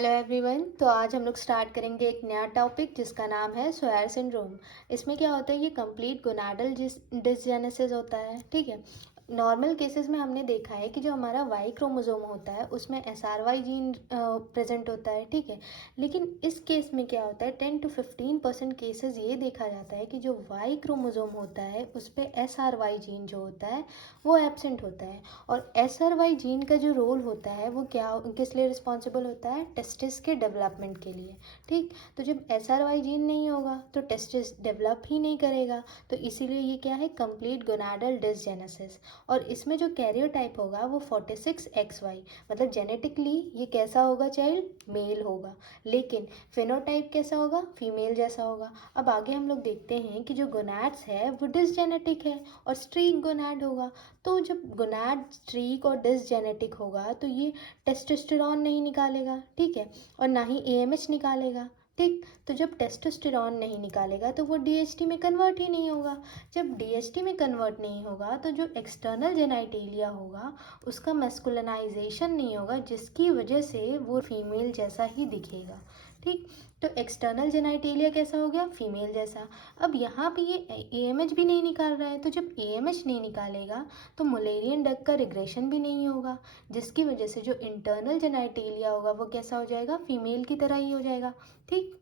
Hello everyone. तो आज हम लोग स्टार्ट करेंगे एक नया टॉपिक जिसका नाम है स्वैर सिंड्रोम। इसमें क्या होता है, ये कंप्लीट गोनाडल डिसजेनेसिस होता है। ठीक है। नॉर्मल केसेस में हमने देखा है कि जो हमारा वाई क्रोमोसोम होता है उसमें SRY जीन प्रेजेंट होता है। ठीक है। लेकिन इस केस में क्या होता है, 10 to 15% केसेस ये देखा जाता है कि जो वाई क्रोमोसोम होता है उस पर SRY जीन जो होता है वो एब्सेंट होता है। और SRY जीन का जो रोल होता है वो क्या किस लिए रिस्पॉन्सिबल होता है, टेस्टिस के डेवलपमेंट के लिए। ठीक। तो जब SRY जीन नहीं होगा तो टेस्टिस डेवलप ही नहीं करेगा। तो इसीलिए ये क्या है, कंप्लीट गोनाडल डिसजेनेसिस। और इसमें जो कैरियोटाइप होगा वो 46XY, मतलब जेनेटिकली ये कैसा होगा, चाइल्ड मेल होगा, लेकिन फिनोटाइप कैसा होगा, फीमेल जैसा होगा। अब आगे हम लोग देखते हैं कि जो गोनाड्स है वो डिसजेनेटिक है और स्ट्रीक गोनाड होगा। तो जब गोनाड स्ट्रीक और डिसजेनेटिक होगा तो ये टेस्टोस्टेरॉन नहीं निकालेगा। ठीक है। और ना ही AMH निकालेगा। ठीक। तो जब टेस्टोस्टेरॉन नहीं निकालेगा तो वो DHT में कन्वर्ट ही नहीं होगा। जब DHT में कन्वर्ट नहीं होगा तो जो एक्सटर्नल जेनाइटेलिया होगा उसका मैस्कुलिनाइजेशन नहीं होगा, जिसकी वजह से वो फीमेल जैसा ही दिखेगा। ठीक। तो एक्सटर्नल जेनाइटेलिया कैसा हो गया, फीमेल जैसा। अब यहाँ पे ये AMH भी नहीं निकाल रहा है, तो जब AMH नहीं निकालेगा तो मुलेरियन डक का रिग्रेशन भी नहीं होगा, जिसकी वजह से जो इंटरनल जेनाइटेलिया होगा वो कैसा हो जाएगा, फीमेल की तरह ही हो जाएगा। ठीक।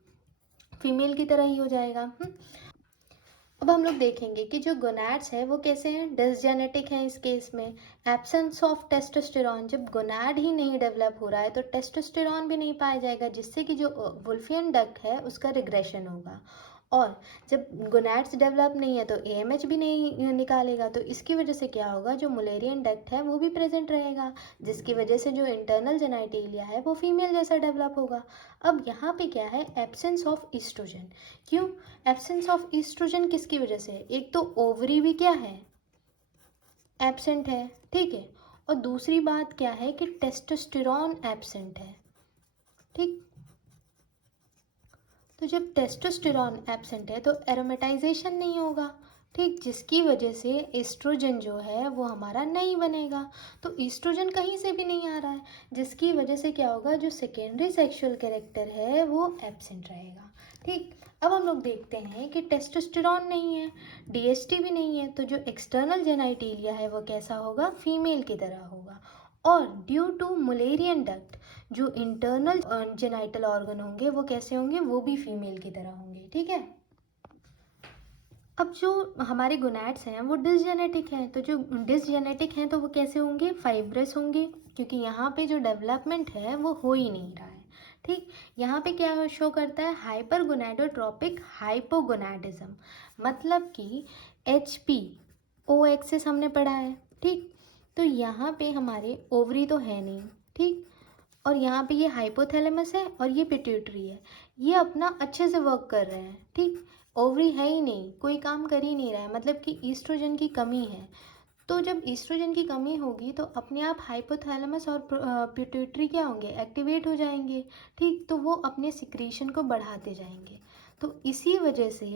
फीमेल की तरह ही हो जाएगा। अब हम लोग देखेंगे कि जो गोनैड्स है वो कैसे हैं, डिसजेनेटिक हैं इस केस में। एब्सेंस ऑफ टेस्टोस्टेरॉन, जब गोनैड ही नहीं डेवलप हो रहा है तो टेस्टोस्टेरॉन भी नहीं पाया जाएगा, जिससे कि जो वुल्फियन डक है उसका रिग्रेशन होगा। और जब गोनैड्स डेवलप नहीं है तो AMH भी नहीं निकालेगा, तो इसकी वजह से क्या होगा, जो मुलेरियन डक्ट है वो भी प्रेजेंट रहेगा, जिसकी वजह से जो इंटरनल जेनाइटेलिया है वो फीमेल जैसा डेवलप होगा। अब यहाँ पे क्या है, एब्सेंस ऑफ ईस्ट्रोजन। क्यों एब्सेंस ऑफ ईस्ट्रोजन, किसकी वजह से, एक तो ओवरी भी क्या है, एब्सेंट है। ठीक है। और दूसरी बात क्या है कि टेस्टोस्टेरॉन एब्सेंट है। ठीक। तो जब टेस्टोस्टेरॉन एब्सेंट है तो एरोमेटाइजेशन नहीं होगा। ठीक। जिसकी वजह से एस्ट्रोजन जो है वो हमारा नहीं बनेगा। तो ईस्ट्रोजन कहीं से भी नहीं आ रहा है, जिसकी वजह से क्या होगा, जो सेकेंडरी सेक्सुअल कैरेक्टर है वो एब्सेंट रहेगा। ठीक। अब हम लोग देखते हैं कि टेस्टोस्टेरॉन नहीं है, DHT भी नहीं है, तो जो एक्सटर्नल जेनाइटेलिया है वो कैसा होगा, फीमेल की तरह होगा। और ड्यू टू मुलेरियन डक्ट जो इंटरनल जेनाइटल ऑर्गन होंगे वो कैसे होंगे, वो भी फीमेल की तरह होंगे। ठीक है। अब जो हमारे गोनैड्स हैं वो डिसजेनेटिक हैं, तो जो डिसजेनेटिक हैं तो वो कैसे होंगे, फाइब्रस होंगे, क्योंकि यहाँ पे जो डेवलपमेंट है वो हो ही नहीं रहा है। ठीक। यहाँ पे क्या शो करता है, हाइपर गोनाडोट्रोपिक हाइपोगोनाडिज्म, मतलब कि HP O एक्सिस हमने पढ़ा है। ठीक। तो यहाँ पे हमारे ओवरी तो है नहीं। ठीक। और यहाँ पे ये हाइपोथैलेमस है और ये पिट्यूटरी है, ये अपना अच्छे से वर्क कर रहे हैं। ठीक। ओवरी है ही नहीं, कोई काम कर ही नहीं रहा है, मतलब कि ईस्ट्रोजन की कमी है। तो जब ईस्ट्रोजन की कमी होगी तो अपने आप हाइपोथैलेमस और पिट्यूटरी क्या होंगे, एक्टिवेट हो जाएंगे। ठीक। तो वो अपने सिक्रीशन को बढ़ाते जाएंगे। तो इसी वजह से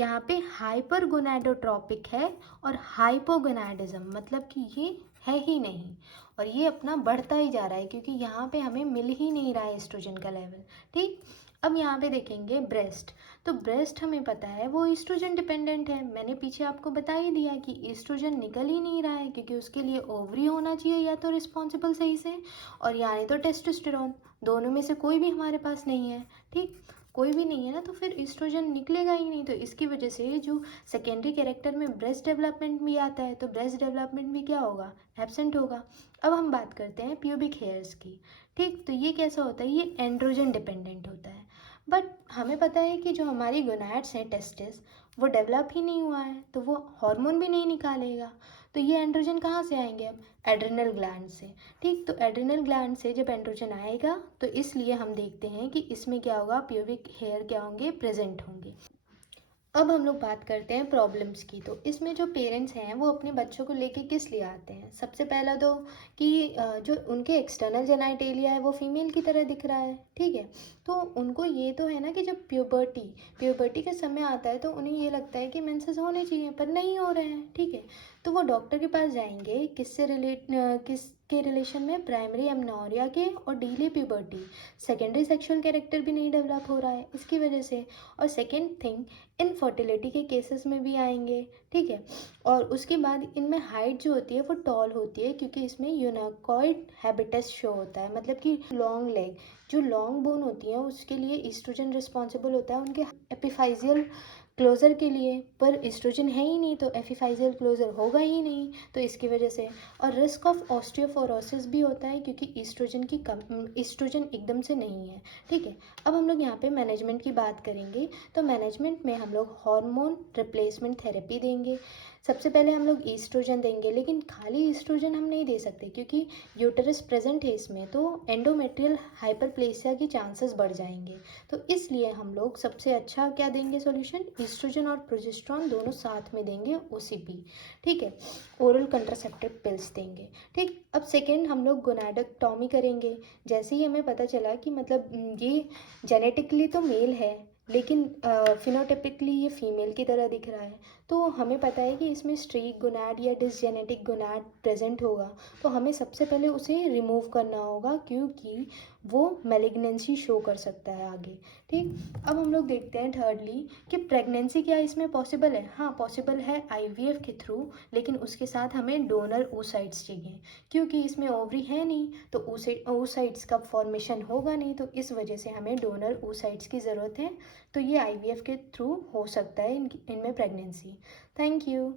यहाँ पे हाइपर गोनाडोट्रोपिक है और हाइपोगोनाडिज्म, मतलब कि ये है ही नहीं और ये अपना बढ़ता ही जा रहा है, क्योंकि यहाँ पे हमें मिल ही नहीं रहा है एस्ट्रोजन का लेवल। ठीक। अब यहाँ पे देखेंगे ब्रेस्ट। तो ब्रेस्ट हमें पता है वो ईस्ट्रोजन डिपेंडेंट है, मैंने पीछे आपको बता ही दिया कि ईस्ट्रोजन निकल ही नहीं रहा है, क्योंकि उसके लिए ओवरी होना चाहिए या तो रिस्पॉन्सिबल सही से, और या नहीं तो टेस्टोस्टेरोन, दोनों में से कोई भी हमारे पास नहीं है। ठीक। कोई भी नहीं है ना, तो फिर ईस्ट्रोजन निकलेगा ही नहीं, तो इसकी वजह से जो सेकेंडरी कैरेक्टर में ब्रेस्ट डेवलपमेंट भी आता है तो ब्रेस्ट डेवलपमेंट भी क्या होगा, एब्सेंट होगा। अब हम बात करते हैं प्यूबिक हेयर्स की। ठीक। तो ये कैसा होता है, ये एंड्रोजन डिपेंडेंट होता है। बट हमें पता है कि जो हमारी गोनैड्स हैं, टेस्टिस, वो डेवलप ही नहीं हुआ है तो वो हार्मोन भी नहीं निकालेगा। तो ये एंड्रोजन कहाँ से आएंगे, अब एड्रिनल ग्लैंड से। ठीक। तो एड्रिनल ग्लैंड से जब एंड्रोजन आएगा तो इसलिए हम देखते हैं कि इसमें क्या होगा, प्यूबिक हेयर क्या होंगे, प्रेजेंट होंगे। अब हम लोग बात करते हैं प्रॉब्लम्स की। तो इसमें जो पेरेंट्स हैं वो अपने बच्चों को लेके किस लिए आते हैं, सबसे पहला तो कि जो उनके एक्सटर्नल जेनाइटेलिया है वो फीमेल की तरह दिख रहा है। ठीक है। तो उनको ये तो है ना कि जब प्यूबर्टी के समय आता है तो उन्हें ये लगता है कि मेंसेस होने चाहिए पर नहीं हो रहे हैं। ठीक है। तो वो डॉक्टर के पास जाएंगे किसके रिलेशन में, प्राइमरी एमनोरिया के और delay puberty, secondary sexual character भी नहीं डेवलप हो रहा है इसकी वजह से। और सेकेंड थिंग, इनफर्टिलिटी के केसेस में भी आएंगे, ठीक है। और उसके बाद इनमें हाइट जो होती है वो टॉल होती है, क्योंकि इसमें यूनाकॉइड हैबिटस शो होता है, मतलब कि लॉन्ग लेग, जो लॉन्ग बोन होती है उसके लिए ईस्ट्रोजन रिस्पॉन्सिबल होता है उनके एपिफाइजियल क्लोजर के लिए, पर ईस्ट्रोजन है ही नहीं तो एपिफाइजियल क्लोजर होगा ही नहीं, तो इसकी वजह से। और रिस्क ऑफ ऑस्टियोफोरोसिस भी होता है, क्योंकि ईस्ट्रोजन एकदम से नहीं है, ठीक है। अब हम लोग यहाँ पे मैनेजमेंट की बात करेंगे, तो मैनेजमेंट में हम लोग हार्मोन रिप्लेसमेंट थेरेपी देंगे। सबसे पहले हम लोग ईस्ट्रोजन देंगे, लेकिन खाली ईस्ट्रोजन हम नहीं दे सकते, क्योंकि यूटरस प्रेजेंट है इसमें, तो एंडोमेट्रियल हाइपरप्लेसिया की चांसेस बढ़ जाएंगे। तो इसलिए हम लोग सबसे अच्छा क्या देंगे सॉल्यूशन, ईस्ट्रोजन और प्रोजेस्टेरॉन दोनों साथ में देंगे, ओसीपी, ठीक है। ओरल कंट्रासेप्टिव पिल्स देंगे, ठीक। अब सेकेंड हम लोग गोनाडोक्टॉमी करेंगे। जैसे ही हमें पता चला कि मतलब ये जेनेटिकली तो मेल है, लेकिन फिनोटिपिकली ये फीमेल की तरह दिख रहा है, तो हमें पता है कि इसमें स्ट्रीक गोनाड या डिसजेनेटिक गोनाड प्रेजेंट होगा, तो हमें सबसे पहले उसे रिमूव करना होगा, क्योंकि वो मेलिग्नेंसी शो कर सकता है आगे, ठीक। अब हम लोग देखते हैं थर्डली कि प्रेगनेंसी क्या इसमें पॉसिबल है। हाँ पॉसिबल है आईवीएफ के थ्रू, लेकिन उसके साथ हमें डोनर oocytes चाहिए, क्योंकि इसमें ओवरी है नहीं, तो oocytes का फॉर्मेशन होगा नहीं, तो इस वजह से हमें डोनर oocytes की ज़रूरत है। तो ये आईवीएफ के थ्रू हो सकता है इनमें प्रेगनेंसी। Thank you.